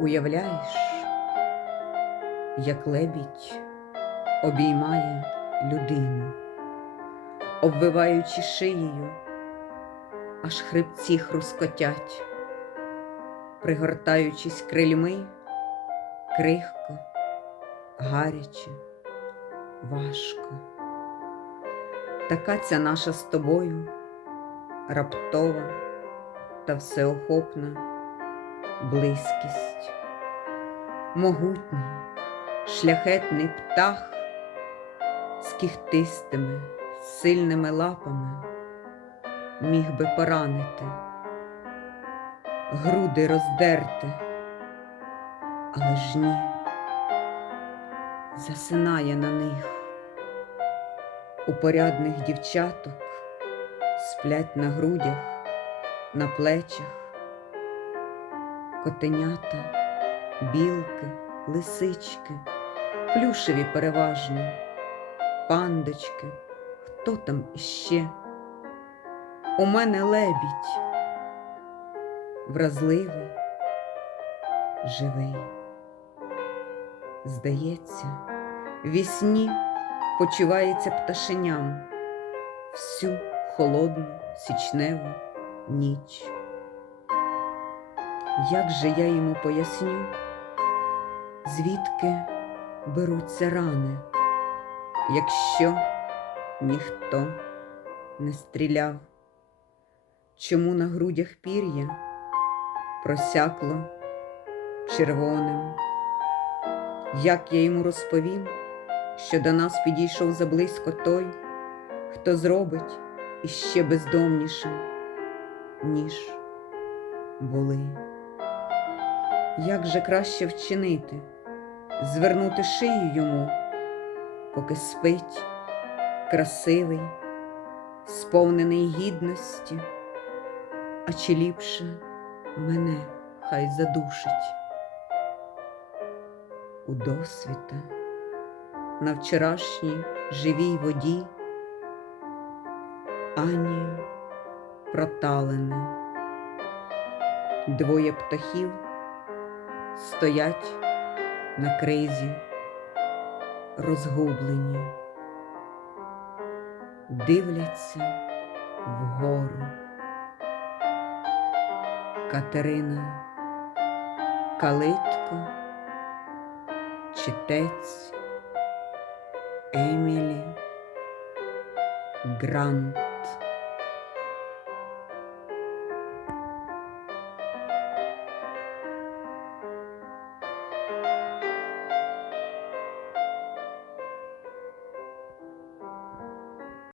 Уявляєш, як лебідь обіймає людину, обвиваючи шиєю, аж хребці хрускотять, пригортаючись крильми, крихко, гаряче, важко. Така ця наша з тобою раптова та всеохопна близькість, могутній, шляхетний птах з кіхтистими, сильними лапами міг би поранити, груди роздерти, але ж ні, засинає на них. У порядних дівчаток сплять на грудях, на плечах котенята, білки, лисички, плюшеві переважно, пандочки, хто там іще? У мене лебідь, вразливий, живий. Здається, вісні почувається пташеням всю холодну січневу ніч. Як же я йому поясню, звідки беруться рани, якщо ніхто не стріляв, чому на грудях пір'я просякло червоним? Як я йому розповім, що до нас підійшов заблизько той, хто зробить іще бездомнішим, ніж були? Як же краще вчинити, звернути шию йому, поки спить, красивий, сповнений гідності, а чи ліпше мене хай задушить? У досвіта на вчорашній живій воді, ані проталене, двоє птахів стоять на кризі, розгублені, дивляться вгору. Катерина Калитко, читець Емілі Грант.